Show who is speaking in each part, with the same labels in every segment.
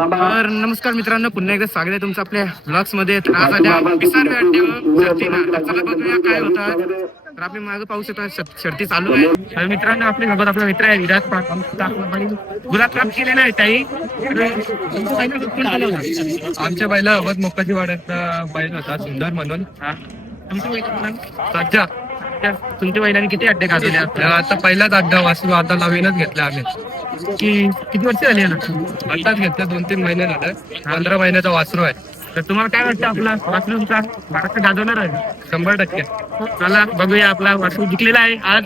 Speaker 1: तर नमस्कार मित्रांनो पुन्हा एकदा स्वागत आहे तुमचं आपल्या ब्लॉग्समध्ये आज आल्या तर चला बघूया काय होतात तर आपण मागे पाहू शकता शर्- शर्ती चालू आहे. तर मित्रांनो आपल्यासोबत आपला मित्र आहे विराट आपण गुलाब काम केलेला आहे ताई?
Speaker 2: आमच्या बैला अवध मोक्काची वाड्याचा बैल होता सुंदर म्हणून.
Speaker 1: हा. तुमच्या वडिलांनी किती अड्डे गाजवले आपल्या
Speaker 2: आता पहिलाच अड्डा वाचलो आता नवीनच घेतला आम्ही.
Speaker 1: की किती वर्ष झाली याला?
Speaker 2: आताच घेतला दोन तीन महिने झाले. पंधरा महिन्याचा वासरू आहे.
Speaker 1: तर तुम्हाला काय वाटतं आपला वासरू तुमचा महाराष्ट्र गाजवणार आहे?
Speaker 2: शंभर टक्के.
Speaker 1: चला बघूया आपला वासरू जिंकलेला आहे आज.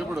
Speaker 3: ఇప్పుడు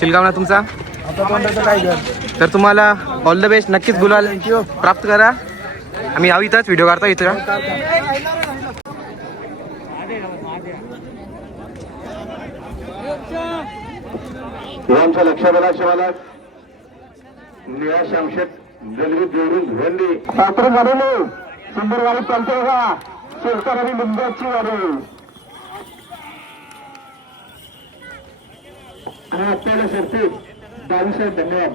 Speaker 4: शिलगाव
Speaker 3: ना तुमचा? तर तुम्हाला ऑल द बेस्ट नक्कीच गुलाल प्राप्त करा. आम्ही यावं इथंच व्हिडिओ काढता इथं.
Speaker 5: आमच्या लक्षात आला शिवाला निळा शामशेट जलवी जोडून धुवंडी सासरे झालेले सुंदर गाडी चालते बघा शेरकर आणि लिंबाची आणि आपल्याला शेरते बावीस धन्यवाद.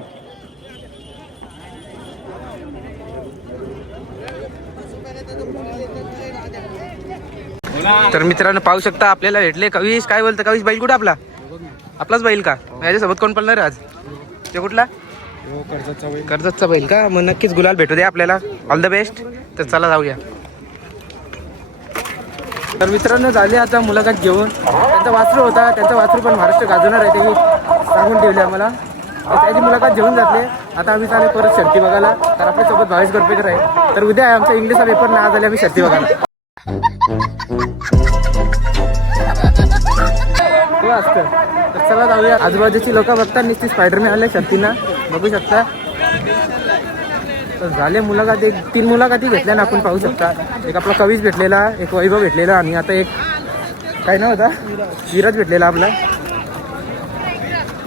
Speaker 3: तर मित्रांनो पाहू शकता आपल्याला भेटले कवीश. काय बोलतं कवीश? बैल कुठे आपला? आपलाच बैल का? याच्यासोबत कोण पडणार आज? ते कुठला? कर्जतचा बैल का? मग नक्कीच गुलाल भेटू दे आपल्याला. ऑल द बेस्ट तर चला जाऊया. तर मित्रांनो झाले आता मुलाखत घेऊन. त्यांचा वासरू होता त्यांचा वासरू पण महाराष्ट्र गाजवणार आहे ते सांगून ठेवले आम्हाला. त्याची मुलाखत घेऊन जातले आता आम्ही चालू परत शर्ती बघायला. तर आपल्यासोबत भावेश गडपेकर आहे. तर उद्या आहे आमचा इंग्लिशचा पेपर ना आज आम्ही शर्ती बघायला. हो असतं. तर चला जाऊया. आजूबाजूची लोक बघतात नुसती स्पायडरमॅन आले शर्तीना. बघू शकता. तर झाले मुलाखत. एक तीन मुलाखती घेतल्या ना आपण पाहू शकता. एक आपला कवीच भेटलेला एक वैभव भेटलेला आणि आता एक काय नाव होता? विराज भेटलेला आपला.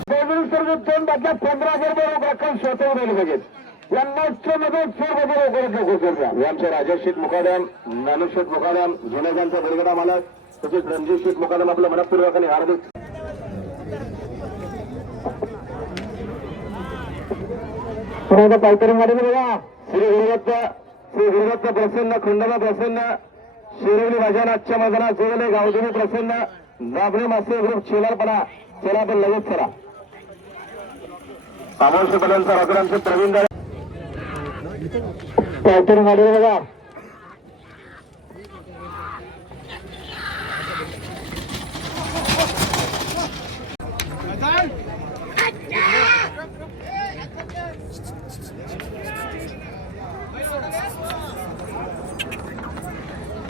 Speaker 5: दोन पंधरा हजार रुपये रक्कम स्वतः पाहिजेत यांना मध्ये फोरमध्ये लवकरात लवकर करूया आमचे राजेश शेठ मुकादम शेठ मुकादम जुन्याजांचा बळगडा मालक तसेच रणजित शेठ मुकादम आपलं मनपूर्वक आणि हार्दिक पुन्हा काहीतरी मध्ये बघा. श्री गुरुदत्त श्री गुरुदत्त प्रसन्न खंडोबा प्रसन्न. शिरवली भाज्या आजच्या मैदानात जोडले गावदेवी प्रसन्न. दाबले मासे ग्रुप शेलारपणा चला पण लगेच करा सामोरशेपर्यंत राजांचे प्रवीण दादा. पावतर गाडी बघा.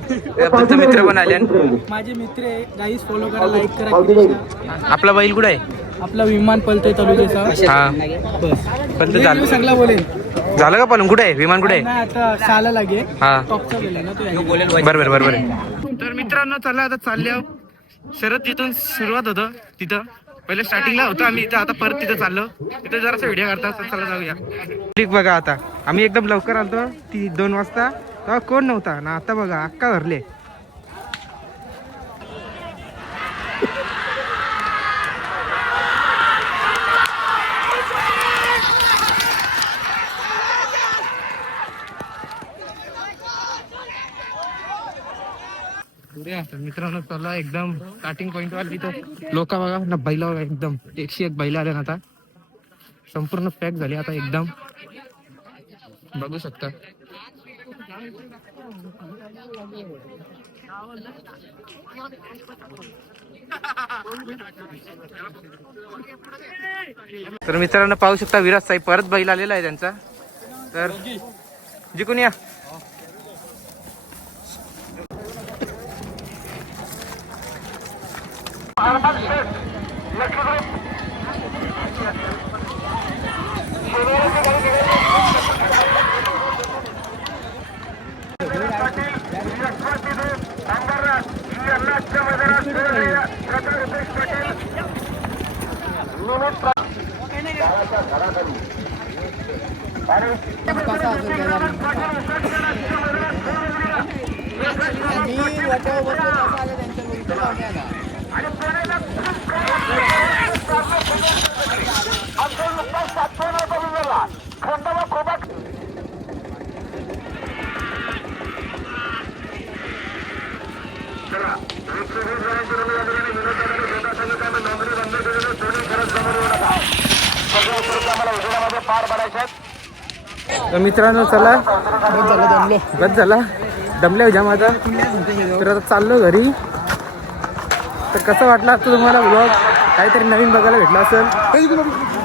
Speaker 3: तुमचे मित्र पण आले.
Speaker 4: माझे मित्र आहे. गाईस फॉलो करा लाईक करा
Speaker 3: आपला बैल कुठे आहे?
Speaker 4: आपला विमान पलतोय तलुजेचा
Speaker 3: हा.
Speaker 4: बस.
Speaker 3: पण ते झालं
Speaker 4: चांगला बोलेल
Speaker 3: झालं का पण कुठे आहे? विमान कुठे आहे?
Speaker 4: नाही आता साला लागे.
Speaker 3: हा.
Speaker 4: टॉपचा बोलेल ना तो याने.
Speaker 3: बरोबर बरोबर
Speaker 1: तर मित्रांनो चला आता चालले. शरद जिथून सुरुवात होतं तिथं. पहिले स्टार्टिंगला होतं आम्ही. इथं आता परत तिथं चाललो. तिथं जरासा व्हिडिओ करता चला जाऊया.
Speaker 3: ठीक बघा आता. आम्ही एकदम लवकर आलतो ती दोन वाजता. तेव्हा कोण नव्हता? ना आता बघा अक्का भरले
Speaker 1: मित्रांनो चला एकदम स्टार्टिंग पॉइंट वर तिथं लोक बघा ना बैला बघा एकदम. एकशे एक बैल आले ना आता. संपूर्ण पॅक झाले आता एकदम. बघू शकता.
Speaker 3: तर मित्रांनो पाहू शकता विराज साई परत बैल आलेला आहे त्यांचा. तर जिकून या.
Speaker 5: त्यांच्या
Speaker 3: तर मित्रांनो चला. गत झाला. दमल्या हो जाम आता तर आता चाललो घरी. तर कसं वाटलं आता तुम्हाला ब्लॉग काहीतरी नवीन बघायला भेटलं असेल.